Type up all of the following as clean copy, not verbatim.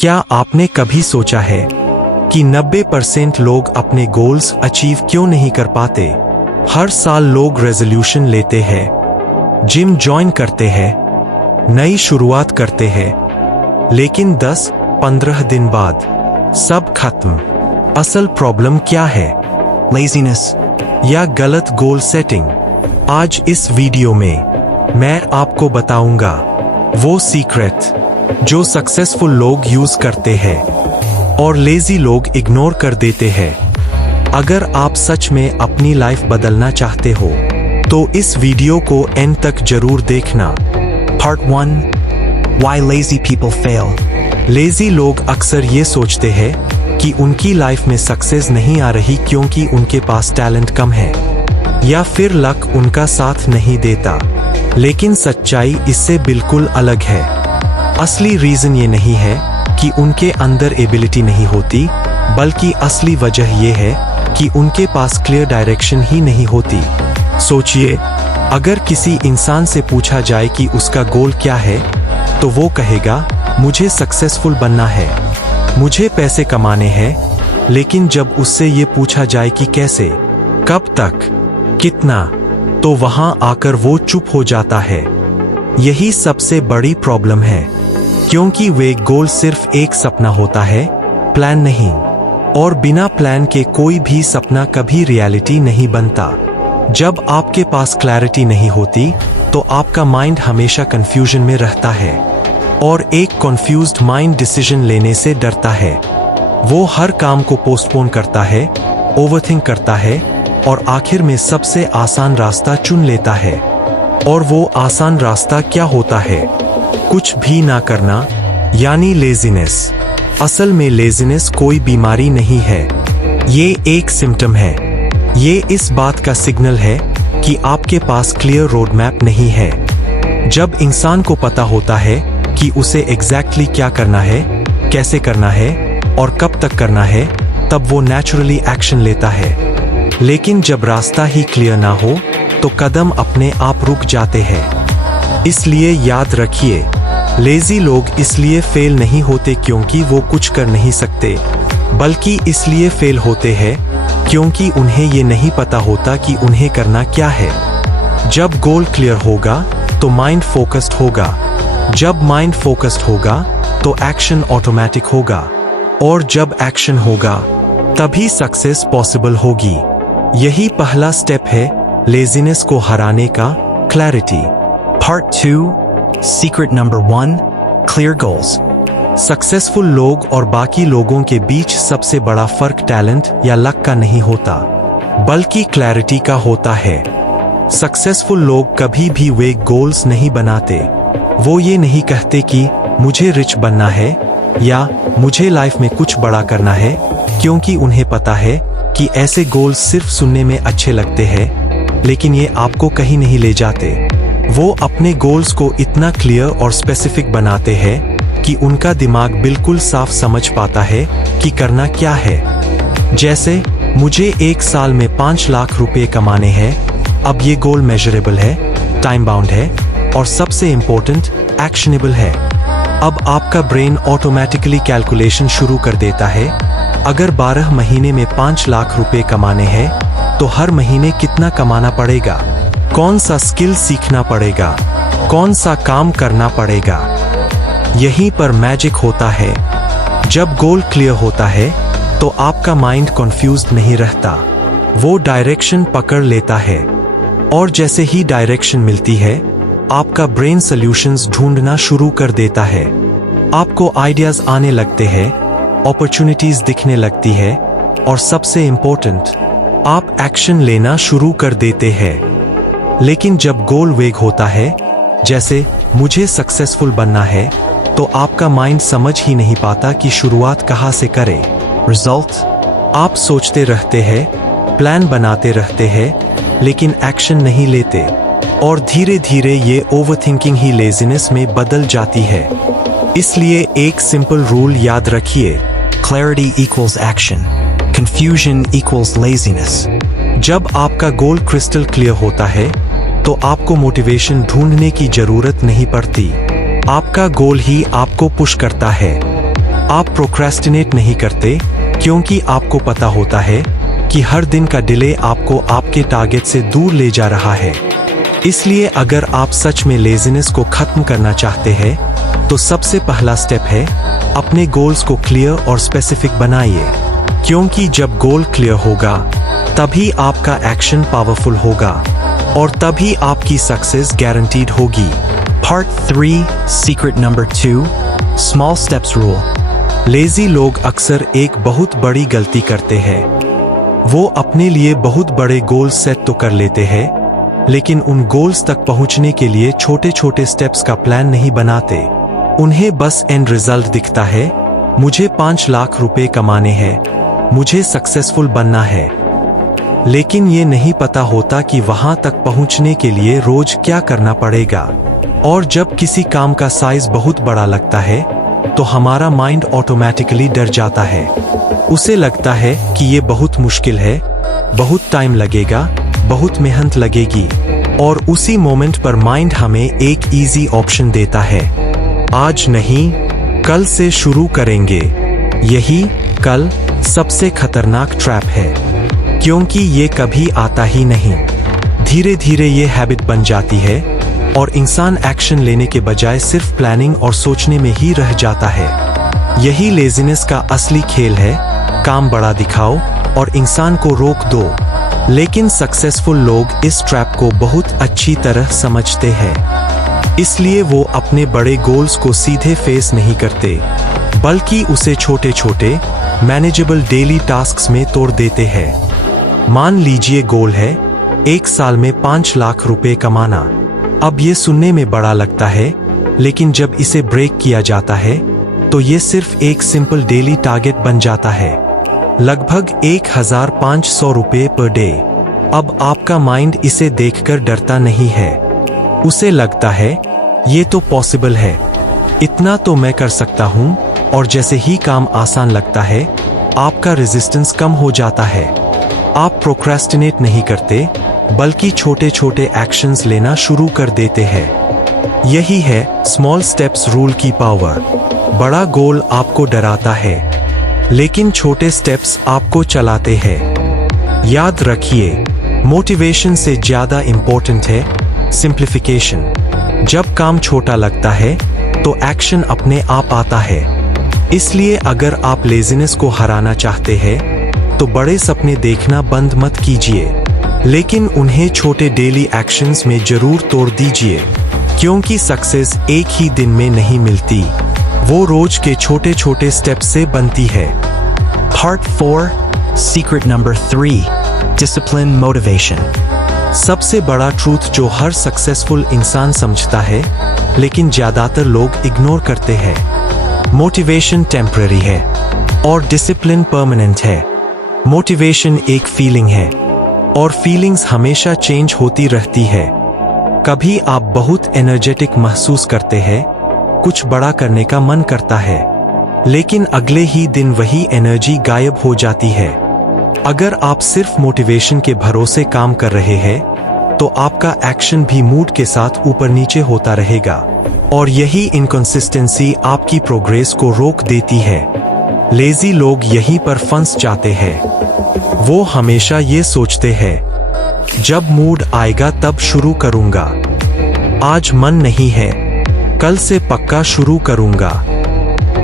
क्या आपने कभी सोचा है कि 90% लोग अपने गोल्स अचीव क्यों नहीं कर पाते? हर साल लोग रेजोल्यूशन लेते हैं, जिम ज्वाइन करते हैं, नई शुरुआत करते हैं, लेकिन 10-15 दिन बाद सब खत्म। असल प्रॉब्लम क्या है? लेजीनेस या गलत गोल सेटिंग? आज इस वीडियो में मैं आपको बताऊंगा वो सीक्रेट जो सक्सेसफुल लोग यूज करते हैं और लेजी लोग इग्नोर कर देते हैं। अगर आप सच में अपनी लाइफ बदलना चाहते हो तो इस वीडियो को एंड तक जरूर देखना। Part 1. Why lazy people fail. Lazy लोग अक्सर ये सोचते हैं कि उनकी लाइफ में सक्सेस नहीं आ रही क्योंकि उनके पास टैलेंट कम है या फिर लक उनका साथ नहीं देता। लेकिन सच्चाई इससे बिल्कुल अलग है। असली रीजन ये नहीं है कि उनके अंदर एबिलिटी नहीं होती, बल्कि असली वजह ये है कि उनके पास क्लियर डायरेक्शन ही नहीं होती। सोचिए, अगर किसी इंसान से पूछा जाए कि उसका गोल क्या है, तो वो कहेगा मुझे सक्सेसफुल बनना है, मुझे पैसे कमाने हैं। लेकिन जब उससे ये पूछा जाए कि कैसे, कब तक, कितना, तो वहां आकर वो चुप हो जाता है। यही सबसे बड़ी प्रॉब्लम है, क्योंकि वे गोल सिर्फ एक सपना होता है, प्लान नहीं। और बिना प्लान के कोई भी सपना कभी रियलिटी नहीं बनता। जब आपके पास क्लैरिटी नहीं होती तो आपका माइंड हमेशा कंफ्यूजन में रहता है, और एक कंफ्यूज्ड माइंड डिसीजन लेने से डरता है। वो हर काम को पोस्टपोन करता है, ओवरथिंक करता है और आखिर में सबसे आसान रास्ता चुन लेता है। और वो आसान रास्ता क्या होता है? कुछ भी ना करना, यानी लेजीनेस। असल में लेजीनेस कोई बीमारी नहीं है, ये एक सिम्टम है। ये इस बात का सिग्नल है कि आपके पास क्लियर रोड मैप नहीं है। जब इंसान को पता होता है कि उसे एग्जैक्टली क्या करना है, कैसे करना है और कब तक करना है, तब वो नेचुरली एक्शन लेता है। लेकिन जब रास्ता ही क्लियर ना हो तो कदम अपने आप रुक जाते हैं। इसलिए याद रखिए, लेजी लोग इसलिए फेल नहीं होते क्योंकि वो कुछ कर नहीं सकते, बल्कि इसलिए फेल होते हैं क्योंकि उन्हें ये नहीं पता होता कि उन्हें करना क्या है। जब गोल क्लियर होगा तो माइंड फोकस्ड होगा। जब माइंड फोकस्ड होगा तो एक्शन ऑटोमेटिक होगा, और जब एक्शन होगा तभी सक्सेस पॉसिबल होगी। यही पहला स्टेप है लेजीनेस को हराने का, clarity. Part 2. Secret number 1. Clear goals. Successful लोग और बाकी लोगों के बीच सबसे बड़ा फर्क टैलेंट या लक का नहीं होता, बल्कि क्लैरिटी का होता है। सक्सेसफुल लोग कभी भी वे गोल्स नहीं बनाते। वो ये नहीं कहते कि मुझे रिच बनना है या मुझे लाइफ में कुछ बड़ा करना है, क्योंकि उन्हें पता है कि ऐसे गोल्स सिर्फ सुनने में अच्छे लगते हैं, लेकिन ये आपको कहीं नहीं ले जाते। वो अपने गोल्स को इतना क्लियर और स्पेसिफिक बनाते हैं कि उनका दिमाग बिल्कुल साफ समझ पाता है कि करना क्या है। जैसे, मुझे 1 साल में 5 लाख रुपए कमाने हैं। अब ये गोल मेजरेबल है, टाइम बाउंड है और सबसे इंपॉर्टेंट, एक्शनेबल है। अब आपका ब्रेन ऑटोमेटिकली कैलकुलेशन शुरू कर देता है। अगर 12 महीने में 5 लाख रुपए कमाने हैं तो हर महीने कितना कमाना पड़ेगा, कौन सा स्किल सीखना पड़ेगा, कौन सा काम करना पड़ेगा। यहीं पर मैजिक होता है। जब गोल क्लियर होता है तो आपका माइंड कंफ्यूज्ड नहीं रहता, वो डायरेक्शन पकड़ लेता है। और जैसे ही डायरेक्शन मिलती है, आपका ब्रेन सॉल्यूशंस ढूंढना शुरू कर देता है। आपको आइडियाज आने लगते हैं, अपॉर्चुनिटीज दिखने लगती है, और सबसे इंपॉर्टेंट, आप एक्शन लेना शुरू कर देते हैं। लेकिन जब गोल वेग होता है, जैसे मुझे सक्सेसफुल बनना है, तो आपका माइंड समझ ही नहीं पाता कि शुरुआत कहाँ से करे। Result. आप सोचते रहते हैं, प्लान बनाते रहते हैं, लेकिन एक्शन नहीं लेते, और धीरे धीरे ये ओवरथिंकिंग ही लेजीनेस में बदल जाती है। इसलिए एक सिंपल रूल याद रखिए, Clarity equals action. Confusion equals laziness. जब आपका गोल क्रिस्टल क्लियर होता है तो आपको मोटिवेशन ढूंढने की जरूरत नहीं पड़ती। आपका गोल ही आपको पुश करता है। आप प्रोक्रेस्टिनेट नहीं करते क्योंकि आपको पता होता है कि हर दिन का डिले आपको आपके टारगेट से दूर ले जा रहा है। इसलिए अगर आप सच में लेजीनेस को खत्म करना चाहते हैं तो सबसे पहला स्टेप है अपने गोल्स को क्लियर और स्पेसिफिक बनाइए, क्योंकि जब गोल क्लियर होगा तभी आपका एक्शन पावरफुल होगा और तभी आपकी सक्सेस गारंटीड होगी। Part 3, secret number 2, small steps rule. Lazy लोग अक्सर एक बहुत बड़ी गलती करते हैं। वो अपने लिए बहुत बड़े गोल्स सेट तो कर लेते हैं, लेकिन उन गोल्स तक पहुंचने के लिए छोटे छोटे स्टेप्स का प्लान नहीं बनाते। उन्हें बस एंड रिजल्ट दिखता है, मुझे 5 लाख रुपए कमाने हैं, मुझे सक्सेसफुल बनना है। लेकिन ये नहीं पता होता कि वहां तक पहुंचने के लिए रोज क्या करना पड़ेगा। और जब किसी काम का साइज बहुत बड़ा लगता है तो हमारा माइंड ऑटोमेटिकली डर जाता है। उसे लगता है कि ये बहुत मुश्किल है, बहुत टाइम लगेगा, बहुत मेहनत लगेगी, और उसी मोमेंट पर माइंड हमें एक इजी ऑप्शन देता है, आज नहीं कल से शुरू करेंगे। यही कल सबसे खतरनाक ट्रैप है, क्योंकि ये कभी आता ही नहीं। धीरे धीरे ये हैबिट बन जाती है और इंसान एक्शन लेने के बजाय सिर्फ प्लानिंग और सोचने में ही रह जाता है। यही लेजीनेस का असली खेल है, काम बड़ा दिखाओ और इंसान को रोक दो। लेकिन सक्सेसफुल लोग इस ट्रैप को बहुत अच्छी तरह समझते हैं, इसलिए वो अपने बड़े गोल्स को सीधे फेस नहीं करते, बल्कि उसे छोटे छोटे मैनेजेबल डेली टास्क्स में तोड़ देते हैं। मान लीजिए गोल है 1 साल में 5 लाख रुपए कमाना। अब ये सुनने में बड़ा लगता है, लेकिन जब इसे ब्रेक किया जाता है तो ये सिर्फ एक सिंपल डेली टारगेट बन जाता है, लगभग 1500 रुपए पर डे। अब आपका माइंड इसे देखकर डरता नहीं है, उसे लगता है ये तो पॉसिबल है, इतना तो मैं कर सकता हूँ। और जैसे ही काम आसान लगता है आपका रेजिस्टेंस कम हो जाता है। आप प्रोक्रेस्टिनेट नहीं करते, बल्कि छोटे छोटे एक्शंस लेना शुरू कर देते हैं। यही है स्मॉल स्टेप्स रूल की पावर। बड़ा गोल आपको डराता है, लेकिन छोटे स्टेप्स आपको चलाते हैं। याद रखिए, मोटिवेशन से ज्यादा इंपॉर्टेंट है सिंप्लीफिकेशन। जब काम छोटा लगता है तो एक्शन अपने आप आता है। इसलिए अगर आप लेजीनेस को हराना चाहते हैं तो बड़े सपने देखना बंद मत कीजिए, लेकिन उन्हें छोटे डेली एक्शंस में जरूर तोड़ दीजिए, क्योंकि सक्सेस एक ही दिन में नहीं मिलती, वो रोज के छोटे छोटे स्टेप से बनती है। Part 4, secret number 3, discipline motivation. सबसे बड़ा ट्रूथ जो हर सक्सेसफुल इंसान समझता है, लेकिन ज्यादातर लोग इग्नोर करते हैं, मोटिवेशन टेम्पररी है और डिसिप्लिन परमानेंट है। मोटिवेशन एक फीलिंग है और फीलिंग्स हमेशा चेंज होती रहती है। कभी आप बहुत एनर्जेटिक महसूस करते हैं, कुछ बड़ा करने का मन करता है, लेकिन अगले ही दिन वही एनर्जी गायब हो जाती है। अगर आप सिर्फ मोटिवेशन के भरोसे काम कर रहे हैं तो आपका एक्शन भी मूड के साथ ऊपर नीचे होता रहेगा, और यही इनकंसिस्टेंसी आपकी प्रोग्रेस को रोक देती है। लेजी लोग यहीं पर फंस जाते हैं। वो हमेशा ये सोचते हैं, जब मूड आएगा तब शुरू करूंगा, आज मन नहीं है, कल से पक्का शुरू करूंगा।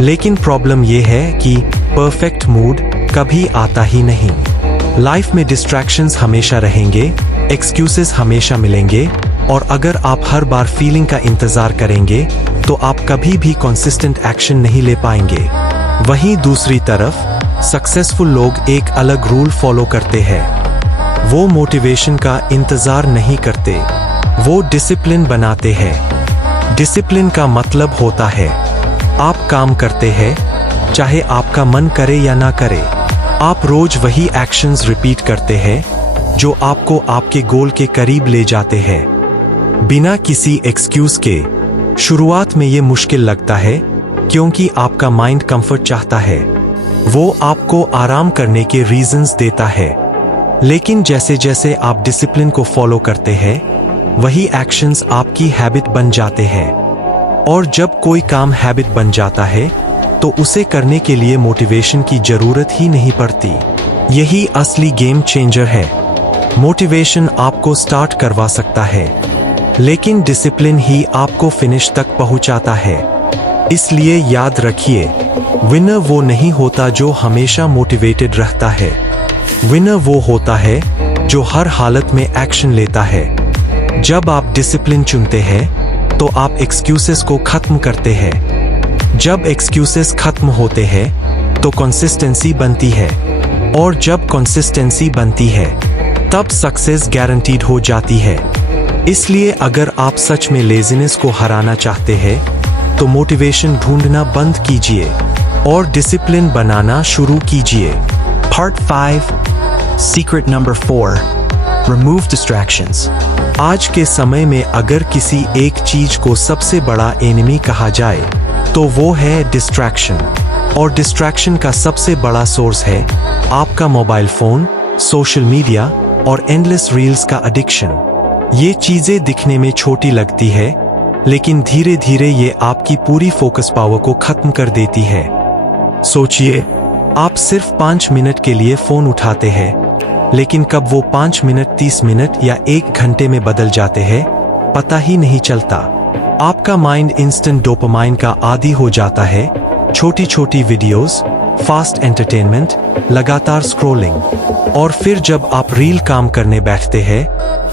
लेकिन प्रॉब्लम ये है कि परफेक्ट मूड कभी आता ही नहीं। लाइफ में डिस्ट्रैक्शंस हमेशा रहेंगे, एक्सक्यूजेस हमेशा मिलेंगे, और अगर आप हर बार फीलिंग का इंतजार करेंगे तो आप कभी भी कंसिस्टेंट एक्शन नहीं ले पाएंगे। वहीं दूसरी तरफ सक्सेसफुल लोग एक अलग रूल फॉलो करते हैं। वो मोटिवेशन का इंतजार नहीं करते, वो डिसिप्लिन बनाते हैं। डिसिप्लिन का मतलब होता है आप काम करते हैं, चाहे आपका मन करे या ना करे। आप रोज वही एक्शंस रिपीट करते हैं जो आपको आपके गोल के करीब ले जाते हैं, बिना किसी एक्सक्यूज के। शुरुआत में ये मुश्किल लगता है क्योंकि आपका माइंड कंफर्ट चाहता है, वो आपको आराम करने के रीजंस देता है। लेकिन जैसे जैसे आप डिसिप्लिन को फॉलो करते हैं, वही एक्शंस आपकी हैबिट बन जाते हैं। और जब कोई काम हैबिट बन जाता है तो उसे करने के लिए मोटिवेशन की जरूरत ही नहीं पड़ती। यही असली गेम चेंजर है। मोटिवेशन आपको स्टार्ट करवा सकता है, लेकिन डिसिप्लिन ही आपको फिनिश तक पहुंचाता है। इसलिए याद रखिए, विनर वो नहीं होता जो हमेशा मोटिवेटेड रहता है। विनर वो होता है जो हर हालत में एक्शन लेता है। जब आप डिसिप्लिन चुनते हैं तो आप एक्सक्यूजेस को खत्म करते हैं। जब एक्सक्यूजेस खत्म होते हैं तो कंसिस्टेंसी बनती है, और जब कंसिस्टेंसी बनती है तब सक्सेस गारंटीड हो जाती है। इसलिए अगर आप सच में लेजीनेस को हराना चाहते हैं तो मोटिवेशन ढूंढना बंद कीजिए और डिसिप्लिन बनाना शुरू कीजिए। Part 5. Secret number 4. Remove distractions. आज के समय में अगर किसी एक चीज को सबसे बड़ा एनिमी कहा जाए तो वो है डिस्ट्रैक्शन। और डिस्ट्रैक्शन का सबसे बड़ा सोर्स है आपका मोबाइल फोन, सोशल मीडिया और एंडलेस रील्स का एडिक्शन। ये चीजें दिखने में छोटी लगती है, लेकिन धीरे धीरे ये आपकी पूरी फोकस पावर को खत्म कर देती है। सोचिए, आप सिर्फ 5 मिनट के लिए फोन उठाते हैं, लेकिन कब वो 5 मिनट 30 मिनट या 1 घंटे में बदल जाते हैं पता ही नहीं चलता। आपका माइंड इंस्टेंट डोपामाइन का आदी हो जाता है। छोटी छोटी वीडियोस, फास्ट एंटरटेनमेंट, लगातार स्क्रॉलिंग, और फिर जब आप रील काम करने बैठते हैं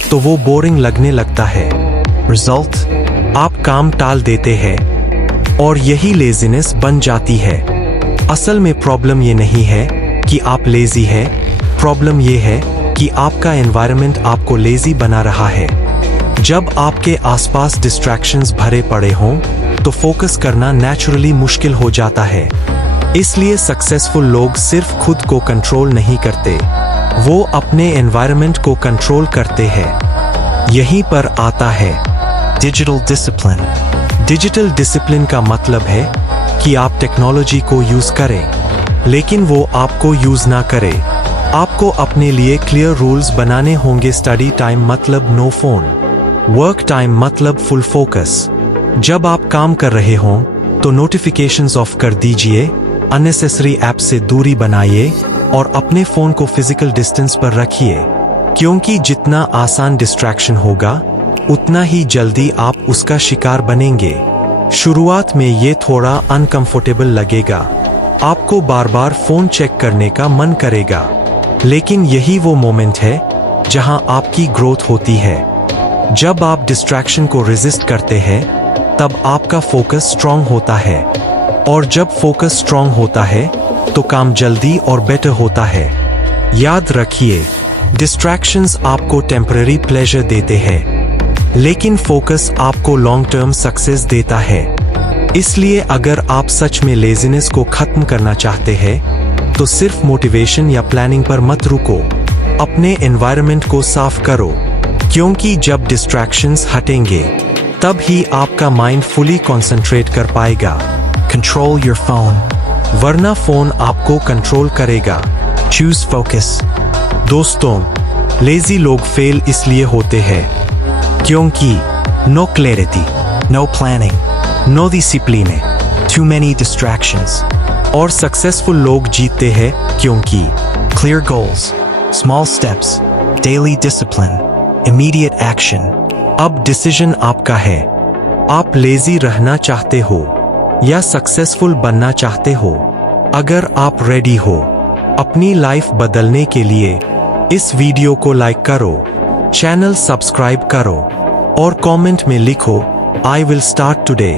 तो वो बोरिंग लगने लगता है। Result? आप काम टाल देते हैं और यही लेजीनेस बन जाती है। असल में प्रॉब्लम ये नहीं है कि आप लेजी है, प्रॉब्लम ये है कि आपका एनवायरनमेंट आपको लेजी बना रहा है। जब आपके आसपास डिस्ट्रैक्शंस भरे पड़े हों तो फोकस करना नेचुरली मुश्किल हो जाता है। इसलिए सक्सेसफुल लोग सिर्फ खुद को कंट्रोल नहीं करते, वो अपने एनवायरनमेंट को कंट्रोल करते हैं। यहीं पर आता है Digital discipline. डिजिटल डिसिप्लिन का मतलब है कि आप टेक्नोलॉजी को यूज करें, लेकिन वो आपको यूज ना करे। आपको अपने लिए क्लियर रूल्स बनाने होंगे। स्टडी टाइम मतलब नो फोन, वर्क टाइम मतलब फुल फोकस। जब आप काम कर रहे हों तो नोटिफिकेशंस ऑफ कर दीजिए, अननेसेसरी ऐप से दूरी बनाइए और अपने फोन को फिजिकल डिस्टेंस पर रखिए, क्योंकि जितना आसान डिस्ट्रैक्शन होगा उतना ही जल्दी आप उसका शिकार बनेंगे। शुरुआत में ये थोड़ा अनकंफर्टेबल लगेगा, आपको बार बार फोन चेक करने का मन करेगा, लेकिन यही वो मोमेंट है जहां आपकी ग्रोथ होती है। जब आप डिस्ट्रैक्शन को रेजिस्ट करते हैं तब आपका फोकस स्ट्रांग होता है, और जब फोकस स्ट्रांग होता है तो काम जल्दी और बेटर होता है। याद रखिए, डिस्ट्रैक्शंस आपको टेम्पररी प्लेजर देते हैं, लेकिन फोकस आपको लॉन्ग टर्म सक्सेस देता है। इसलिए अगर आप सच में लेजीनेस को खत्म करना चाहते हैं तो सिर्फ मोटिवेशन या प्लानिंग पर मत रुको, अपने एनवायरनमेंट को साफ करो, क्योंकि जब डिस्ट्रैक्शंस हटेंगे तब ही आपका माइंड फुली कंसंट्रेट कर पाएगा। Control your phone. वरना फोन आपको कंट्रोल करेगा। Choose focus. दोस्तों, लेजी लोग फेल इसलिए होते हैं क्योंकि No clarity. No planning. No discipline, Too many distractions. और सक्सेसफुल लोग जीतते हैं क्योंकि Clear goals. Small steps. Daily discipline. Immediate action. अब डिसीजन आपका है। आप लेजी रहना चाहते हो या सक्सेसफुल बनना चाहते हो। अगर आप रेडी हो अपनी लाइफ बदलने के लिए, इस वीडियो को लाइक करो, चैनल सब्सक्राइब करो और कमेंट में लिखो, आई विल स्टार्ट टुडे।